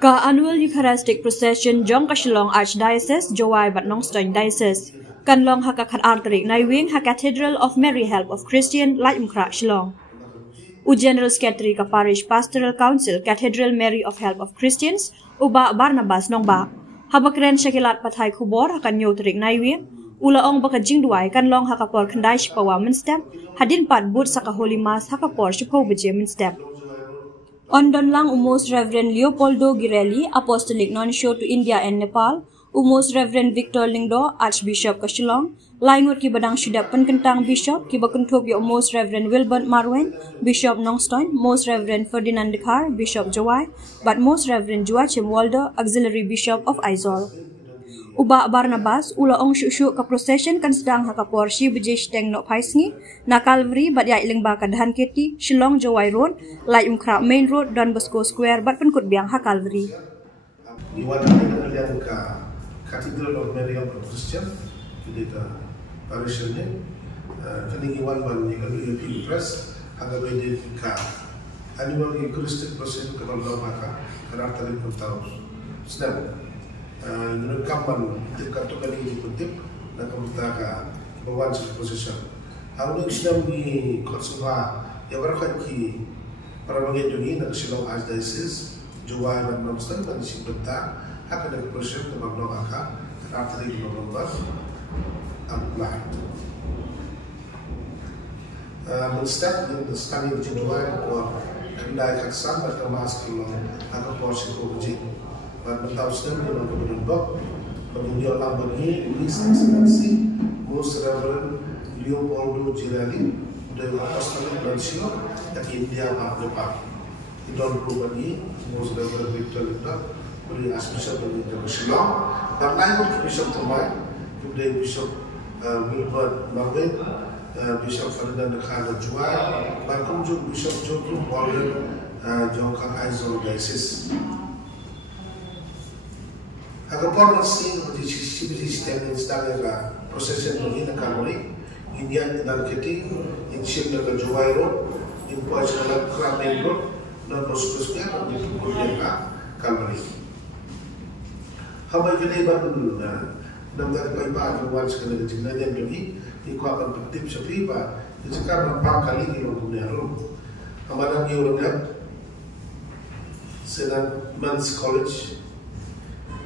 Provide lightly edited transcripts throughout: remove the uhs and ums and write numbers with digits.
Ka annual Eucharistic procession jong ka Shillong Archdiocese Jowai Bat Nongstoin Diocese kan long haka khat arterik nai wing ha Cathedral of Mary Help of Christian Laimkra Shillong. U General Secretary ka Parish Pastoral Council Cathedral Mary of Help of Christians uba Barnabas Nongba habakren shakilat pathai khubor hakan nyoterik nai wing ula ong baka jingduai kan long haka por khandai shpawa step hadin pat but saka Holy Mass haka por shpo beje step. On Donlang Most Reverend Leopoldo Girelli, Apostolic Nuncio to India and Nepal, Most Reverend Victor Lingdo, Archbishop Shillong, Laingur ki badang syudap penkentang Bishop, ki bakuntuk yo Most Reverend Wilbert Marwen, Bishop Nongstoin, Most Reverend Ferdinand Dekar, Bishop Jowai, but Most Reverend Joachim Waldo, Auxiliary Bishop of Aizol. Uba Barnabas, ula ong syuk ka procession kan sedang hakapor si bejish teng no paisngi, na Calvary bat ya iling ba kadhan keti, Shillong Jowai Road, Laimkra Main Road, Don Bosco Square, bat penkut biang ha Calvary. Iwan kami lihat ke Cathedral of Mary of Christian, kita parish ini, kini iwan ban ni kalau ia press, agak beda ke annual Eucharistic procession ke dalam maka kerana tadi pun tahu, sedang. Ini kapan dekat tu kali ini penting nak kita bawa sebuah posisi. Aku ni sedang di konsulah yang berkait ki para bagian ini nak Shillong Archdiocese, Jowai dan Nongstoin dan si benda akan ada proses untuk melakukan kerana di November apply. Menstep yang sekarang di Jowai or kendai kaksan berkemas kalau akan proses kerja. Mentau sedang dalam kebenaran pengunjung orang bagi His Excellency Most Reverend Leopoldo Girelli dari Apostolic Nuncio dari India dan Nepal. Idon bagi Most Reverend Victor Lingdo dari Archbishop dari Shillong dan lain Bishop Tomai dari Bishop Wilbert Marwen, Bishop Ferdinand Dekar Jowai, dan juga Bishop Joachim Waldo Jongkang Aizol Diocese. Agar por masih seperti sistem instan yang prosesnya begini kalori, India dan keti, insya Allah Jowai Road, impuas dalam Main Road dan prosesnya dan kemudian kalori. Hamil kini baru nampak payah berwan sekali dengan yang demi, ikut akan bertip sepi pak, sekarang empat kali kita punya room. Kemarin orang sedang Men's College.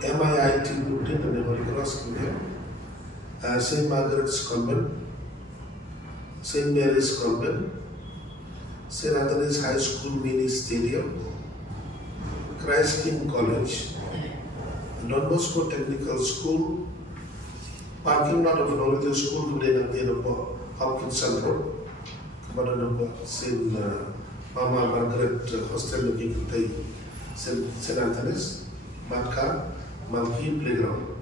MIIT Brooklyn dan Holy Cross kemudian St. Margaret's Convent, St. Mary's Convent, St. Anthony's High School Mini Stadium, Christ King College, Don Bosco Technical School, parking lot of Knowledge School kemudian nanti ada Hopkinson Road, kepada nama St. Mama Margaret Hostel lagi kita St. Anthony's, Matka Monkey Playground.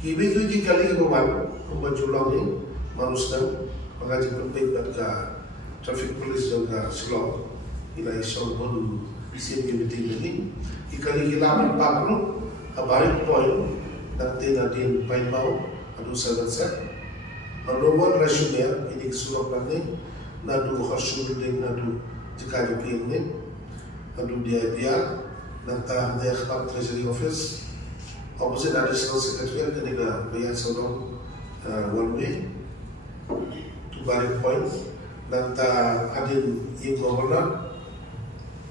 Kini juga kali kemudian Julong ni manusia mengaji penting pada traffic police juga Shillong. Ila isu pun community ini. Kali kita berpaku abang point nanti nanti pain mau adu set. Nomor resume ini surat nanti nadu hasil dengan nadu jika jepin ni adu dia Nanta the Treasury Office, opposite Additional Secretary, kena bayar seorang one way to Barrack Point. Nanta adin Im Governor,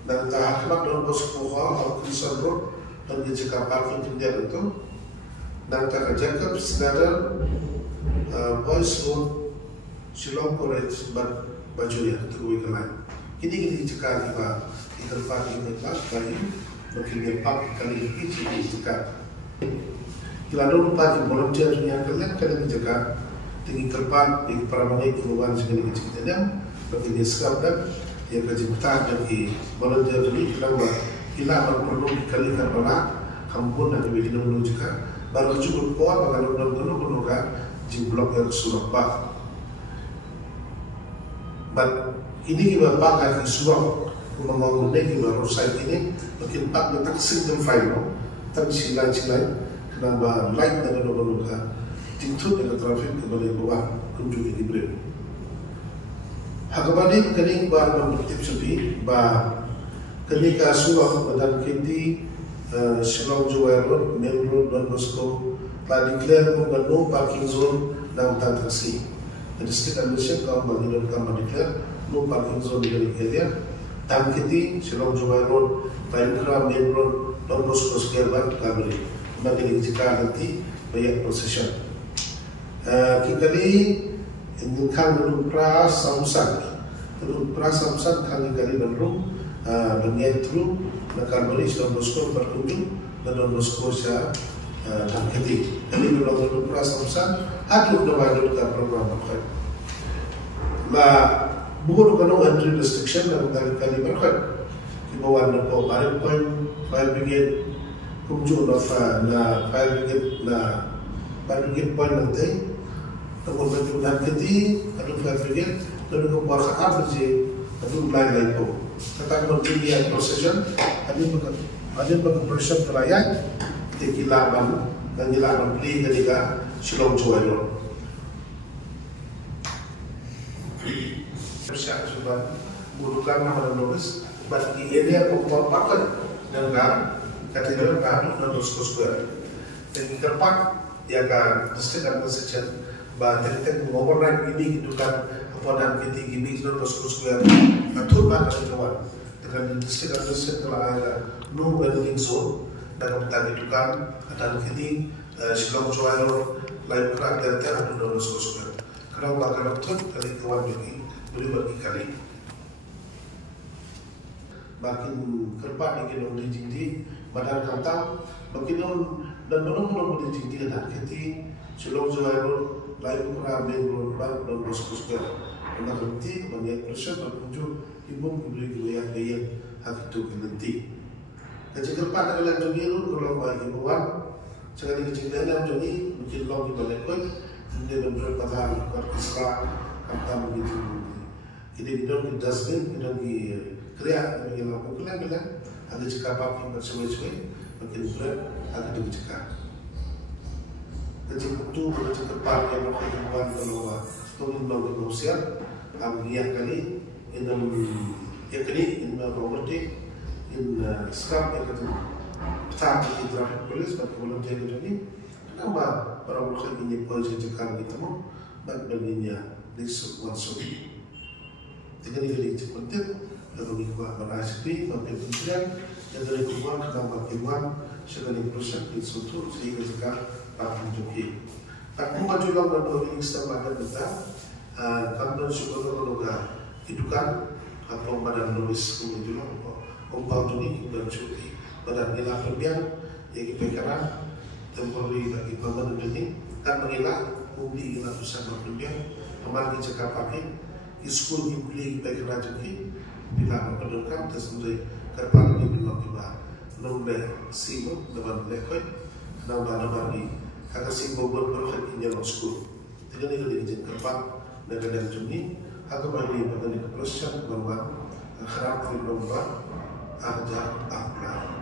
nanta Hakmat Don Bosco Hall, Hopkinson Road, dan di Jakarta parking kemudian itu. Nanta ke Jacob Schneider, Boys Road, Shillong College, Bajuya, terus ke lain. Ini Jakarta di tempat ini bagi mungkin empat kali ini dekat. Kita dulu pagi volunteer yang kalian kalian jaga tinggi kerpan di peramai keluar segala kecilnya, bagi dia sekarang yang kerja betah dari volunteer ini kita buat kita perlu kali kerana kampun nanti kita dulu juga baru cukup kuat kalau dulu kan di blok yang Surabaya. But ini kita pakai di Surabaya. Membangun lagi baru site ini mungkin pak letak single file tapi silai kenapa light dengan nomor tintu dengan traffic kembali bawah kunjung ini beri. Hakabadi kini baru bertip sepi bah ketika Sulong Badan Kiti Shillong Jowai Road, Main Road, Don Bosco telah declare no parking zone dalam Tan Taksi. The district administration kau bagi don kau declare no parking zone di area Tan Kiti Shillong Jowai Road, Paikra Main Road, Don Bosco Square Bank Kabeli. Bagi jika nanti banyak procession. Kikali ingkang menurut prasamsan kami kali menurut dengan through nakal beri Don Bosco berkunjung dan Don Bosco saya Tan Kiti. Kali menurut prasamsan aku dah ada dekat program apa. Bukan no entry restriction dan kali berkat. Ibawan na po fire brigade kumjun of na fire brigade point nanti. Kalau betul Tan Kiti atau fire brigade lalu ko buat apa je atau lain po. Tetapi berjaya procession ada berproses perayaan dikilaban dan dilaban beli ketika Shillong Jowai Road. Persiapan sudah bukan nama nulis, bagi area pokok pakan dengan katedral baru dan Bosco Square. Dan kerpak ya kan district administration bahkan override ini itu kan Tan Kiti gini dan Bosco Square. Atur bahkan kawan dengan district administration telah ada no building zone dan kita itu kan Tan Kiti Shillong Jowai Road lain kerak dan ada Bosco Square. Kalau bahkan betul kali kawan ini boleh bagi kali. Makin kerpat ingin orang dijinti, badan kantang, makin orang dan orang dijinti Tan Kiti, Shillong Jowai Road, lain kerak Main Road, dan Bosco Square. Karena nanti banyak proses berkunjung ibu yang hak itu nanti. Kecil kerpat adalah jogi lu kalau bagi buat sekali kecil dalam jogi mungkin long di balik pun dia benar patah orkestra kata begitu. Jadi kita di dustbin kita di kriya bagi lampu kelang ada cekap parking bersama-sama makin berat ada dicekap. Kecil itu kecil kerpat yang makin buat kalau tolong dong berusia ambiak kali inam yakni in property in scrap yang kata tak di traffic police pada malam jadi ini kenapa para orang ini polisi cekam kita mau bagi baginya di sebuah suri dengan ini cepat lalu kita berhasil makin kemudian dan dari kemudian kita makin segala proses itu sehingga sekarang akan joki. Aku maju dalam berbagai istilah pada kita, kampung syukur kalau itu kan apa badan nulis kemudian kompau ini dan cuti badan nilai kemudian yang kita kira temporary bagi badan ini kan menilai undi nilai besar kemudian kemarin kita cakap pakai iskul dibeli kita kira cuti bila memperlukan tersebut kerpan ini bilang kita nomor sibuk dengan lekoi nama ini agar sibuk berperlukan ini yang school tidak ini dijadikan kerpan negara Juni agar bagi badan ini keproses bahwa harap film bahwa ada apa